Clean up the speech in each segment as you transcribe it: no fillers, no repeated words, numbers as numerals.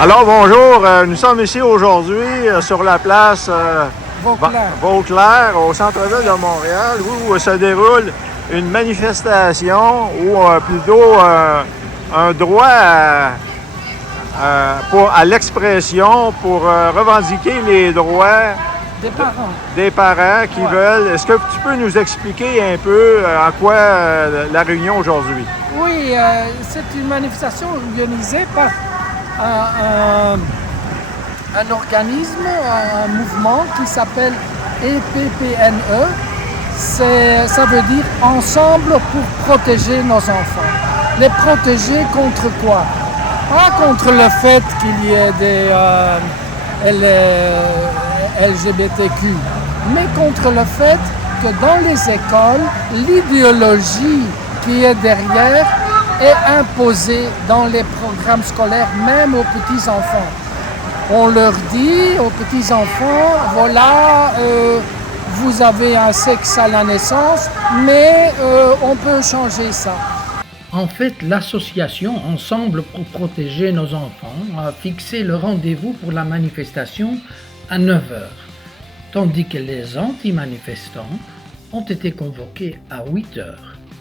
Alors bonjour, nous sommes ici aujourd'hui sur la place Vauclair, au centre-ville de Montréal, où se déroule une manifestation ou plutôt un droit à l'expression pour revendiquer les droits des parents qui veulent. Est-ce que tu peux nous expliquer un peu en quoi la réunion aujourd'hui? Oui, c'est une manifestation organisée par un organisme, un mouvement qui s'appelle EPPNE. Ça veut dire Ensemble pour protéger nos enfants. Les protéger contre quoi? Pas contre le fait qu'il y ait des LGBTQ, mais contre le fait que dans les écoles, l'idéologie qui est derrière est imposée dans les programmes scolaires, même aux petits-enfants. On leur dit aux petits-enfants, voilà, vous avez un sexe à la naissance, mais on peut changer ça. En fait, l'association Ensemble pour protéger nos enfants a fixé le rendez-vous pour la manifestation à 9h, tandis que les anti-manifestants ont été convoqués à 8h,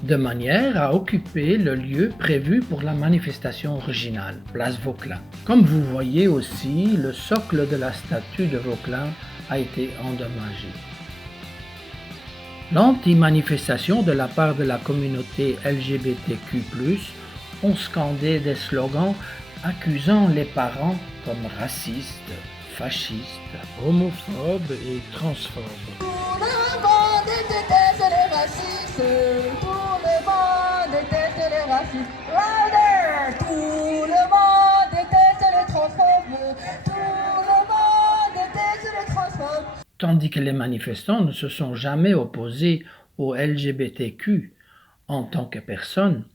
de manière à occuper le lieu prévu pour la manifestation originale, place Vauclin. Comme vous voyez aussi, le socle de la statue de Vauclin a été endommagé. L'anti-manifestation de la part de la communauté LGBTQ+, ont scandé des slogans accusant les parents comme racistes, fascistes, homophobes et transphobes. Tout le monde déteste les racistes, tout le monde déteste les racistes. Louder! Tout le monde déteste les transphobes, tout le monde déteste les transphobes. Tandis que les manifestants ne se sont jamais opposés aux LGBTQ en tant que personnes,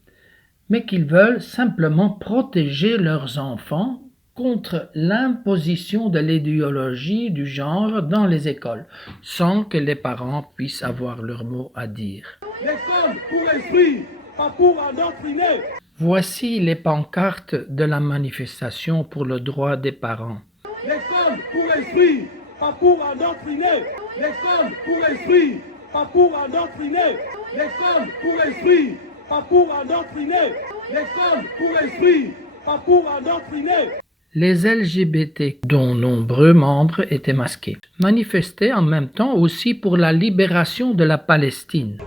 mais qu'ils veulent simplement protéger leurs enfants contre l'imposition de l'idéologie du genre dans les écoles, sans que les parents puissent avoir leur mot à dire. L'école pour l'esprit, pas pour endoctriner. Voici les pancartes de la manifestation pour le droit des parents. L'école pour l'esprit, pas pour endoctriner. L'école pour l'esprit, pas pour endoctriner. L'école pour l'esprit, pas pour endoctriner. L'école pour l'esprit, pas pour endoctriner. Les LGBT, dont nombreux membres étaient masqués, manifestaient en même temps aussi pour la libération de la Palestine.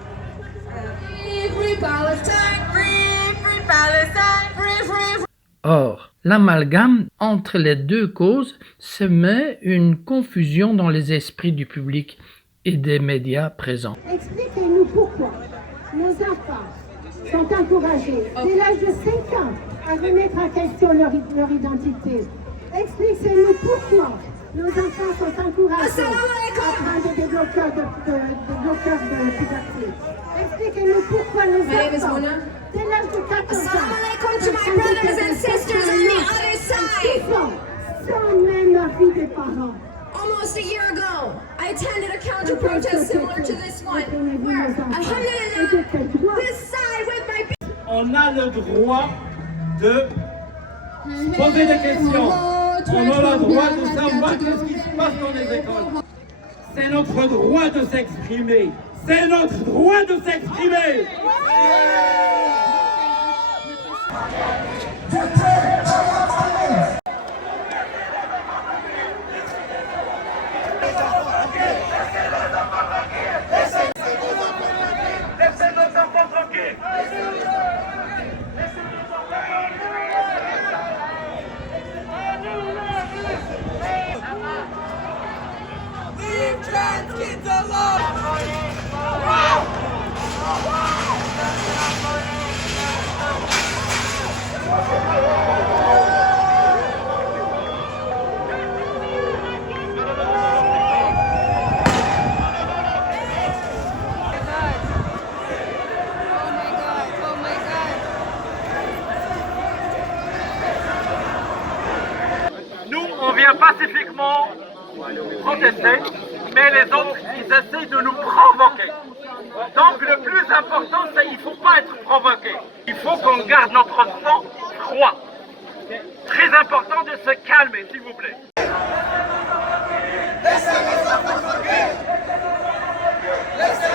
Or, l'amalgame entre les deux causes semait une confusion dans les esprits du public et des médias présents. Expliquez-nous pourquoi nos enfants sont encouragés dès l'âge de 5 ans à remettre en question leur identité. Expliquez-nous pourquoi nos enfants sont encouragés à prendre des bloqueurs de puberté. Expliquez-nous pourquoi nos enfants, dès l'âge de 14 ans, sans même l'avis des parents. Almost a year ago, I attended a counter protest similar to this one, where 109 this side with my On a le droit de poser des questions. On a le droit de savoir ce qui se passe dans les écoles. C'est notre droit de s'exprimer. C'est notre droit de s'exprimer. Nous, on vient pacifiquement protester, mais les autres, ils essaient de nous provoquer. Donc le plus important, c'est qu'il ne faut pas être provoqué. Il faut qu'on garde notre sang froid. très important de se calmer, s'il vous plaît. Laissez-les